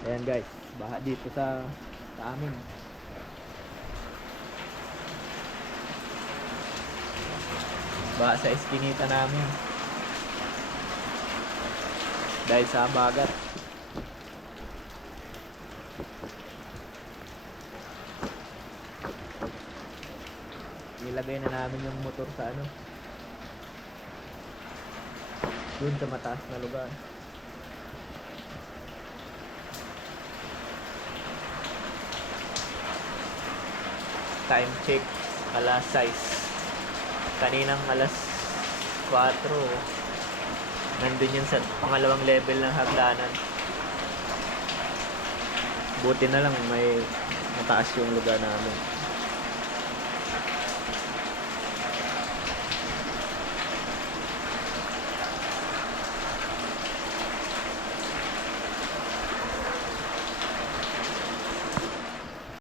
Ayan guys, baha dito sa amin. Baha sa eskinita namin. Dahil sa bagat. Ilagay na namin yung motor sa ano. Doon sa mataas na lugar. Time check, alas 6. Kaninang alas 4. Nandun yun sa pangalawang level ng hagdanan. Buti na lang may mataas yung lugar namin.